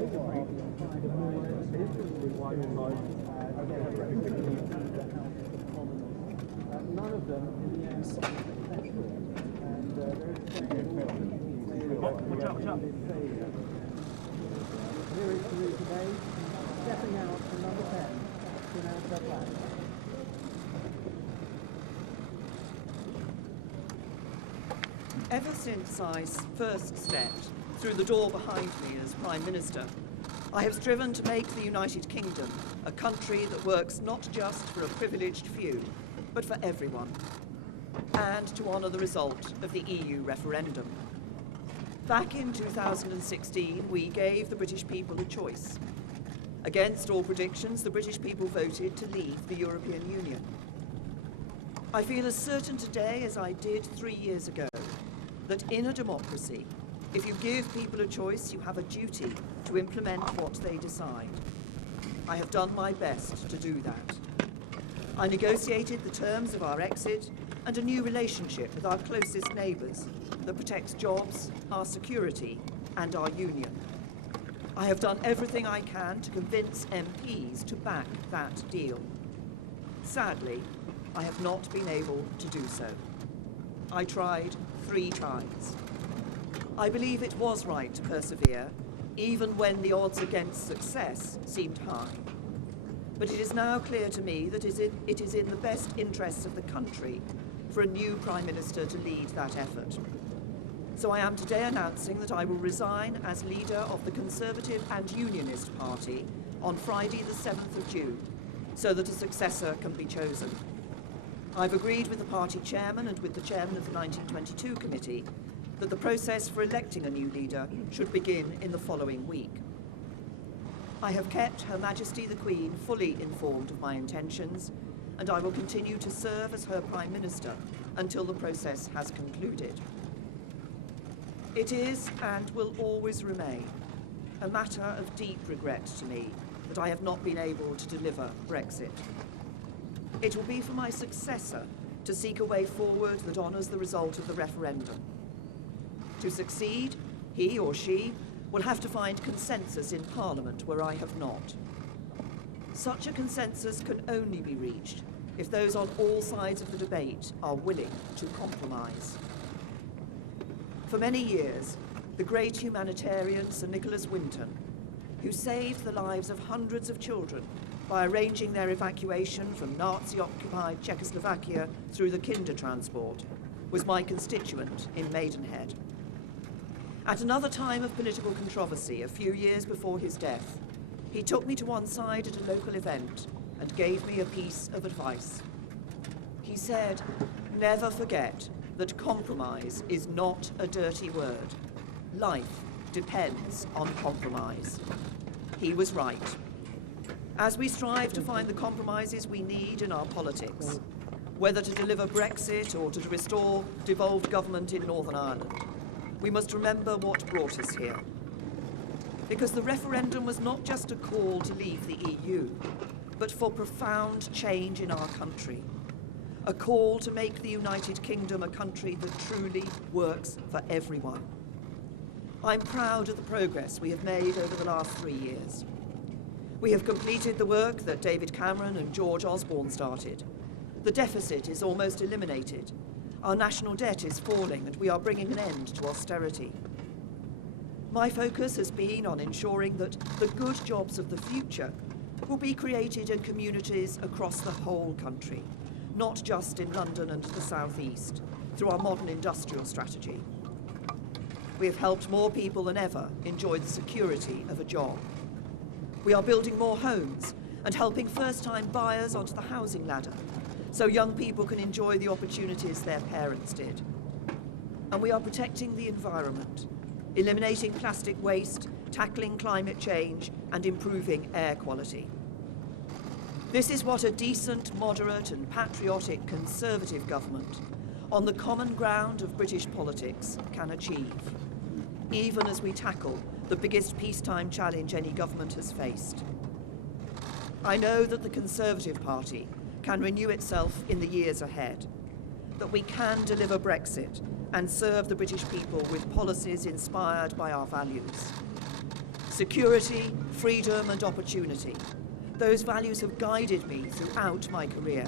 None of them in the end successful. And there is watch out. Here is Theresa May stepping out from number 10 to announce her plan. Ever since I first stepped through the door behind me as Prime Minister, I have striven to make the United Kingdom a country that works not just for a privileged few, but for everyone, and to honour the result of the EU referendum. Back in 2016, we gave the British people a choice. Against all predictions, the British people voted to leave the European Union. I feel as certain today as I did 3 years ago that in a democracy, if you give people a choice, you have a duty to implement what they decide. I have done my best to do that. I negotiated the terms of our exit and a new relationship with our closest neighbours that protects jobs, our security, and our union. I have done everything I can to convince MPs to back that deal. Sadly, I have not been able to do so. I tried 3 times. I believe it was right to persevere, even when the odds against success seemed high. But it is now clear to me that it is in the best interests of the country for a new Prime Minister to lead that effort. So I am today announcing that I will resign as leader of the Conservative and Unionist Party on Friday the 7th of June, so that a successor can be chosen. I've agreed with the party chairman and with the chairman of the 1922 committee that the process for electing a new leader should begin in the following week. I have kept Her Majesty the Queen fully informed of my intentions, and I will continue to serve as her Prime Minister until the process has concluded. It is and will always remain a matter of deep regret to me that I have not been able to deliver Brexit. It will be for my successor to seek a way forward that honours the result of the referendum. To succeed, he or she will have to find consensus in Parliament where I have not. Such a consensus can only be reached if those on all sides of the debate are willing to compromise. For many years, the great humanitarian Sir Nicholas Winton, who saved the lives of hundreds of children by arranging their evacuation from Nazi-occupied Czechoslovakia through the Kindertransport, was my constituent in Maidenhead. At another time of political controversy, a few years before his death, he took me to one side at a local event and gave me a piece of advice. He said, "Never forget that compromise is not a dirty word. Life depends on compromise." He was right. As we strive to find the compromises we need in our politics, whether to deliver Brexit or to restore devolved government in Northern Ireland, we must remember what brought us here. Because the referendum was not just a call to leave the EU, but for profound change in our country. A call to make the United Kingdom a country that truly works for everyone. I'm proud of the progress we have made over the last 3 years. We have completed the work that David Cameron and George Osborne started. The deficit is almost eliminated. Our national debt is falling, and we are bringing an end to austerity. My focus has been on ensuring that the good jobs of the future will be created in communities across the whole country, not just in London and the South East, through our modern industrial strategy. We have helped more people than ever enjoy the security of a job. We are building more homes and helping first-time buyers onto the housing ladder, so young people can enjoy the opportunities their parents did. And we are protecting the environment, eliminating plastic waste, tackling climate change, and improving air quality. This is what a decent, moderate, and patriotic Conservative government on the common ground of British politics can achieve, even as we tackle the biggest peacetime challenge any government has faced. I know that the Conservative Party can renew itself in the years ahead, that we can deliver Brexit and serve the British people with policies inspired by our values. Security, freedom and opportunity. Those values have guided me throughout my career.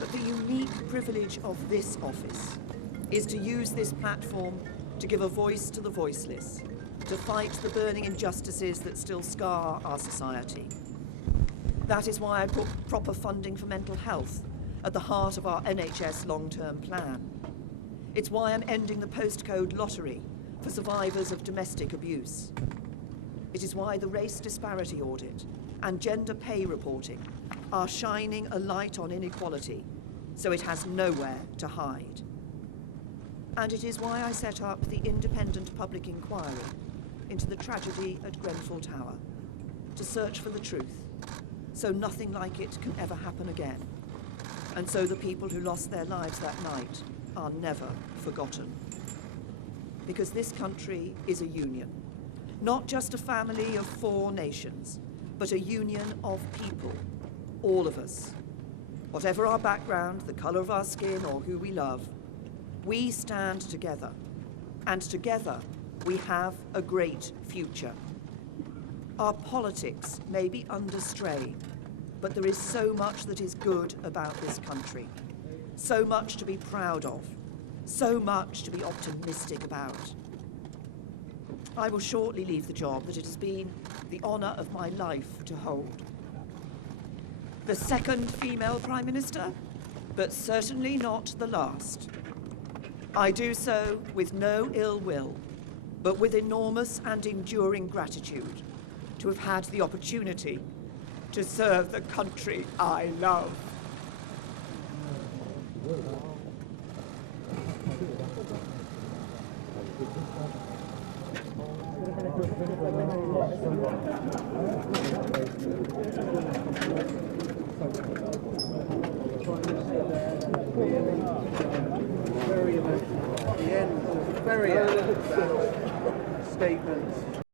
But the unique privilege of this office is to use this platform to give a voice to the voiceless, to fight the burning injustices that still scar our society. That is why I put proper funding for mental health at the heart of our NHS long-term plan. It's why I'm ending the postcode lottery for survivors of domestic abuse. It is why the race disparity audit and gender pay reporting are shining a light on inequality so it has nowhere to hide. And it is why I set up the independent public inquiry into the tragedy at Grenfell Tower, to search for the truth, so nothing like it can ever happen again, and so the people who lost their lives that night are never forgotten. Because this country is a union, not just a family of 4 nations, but a union of people, all of us. Whatever our background, the colour of our skin, or who we love, we stand together, and together we have a great future. Our politics may be under strain, but there is so much that is good about this country, so much to be proud of, so much to be optimistic about. I will shortly leave the job that it has been the honour of my life to hold. The second female Prime Minister, but certainly not the last. I do so with no ill will, but with enormous and enduring gratitude to have had the opportunity to serve the country I love. Very emotional. The end, very statements.